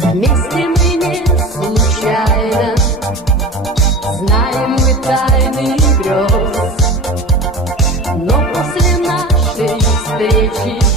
Вместе мы не случайно, знаем мы тайны грез, но после нашей встречи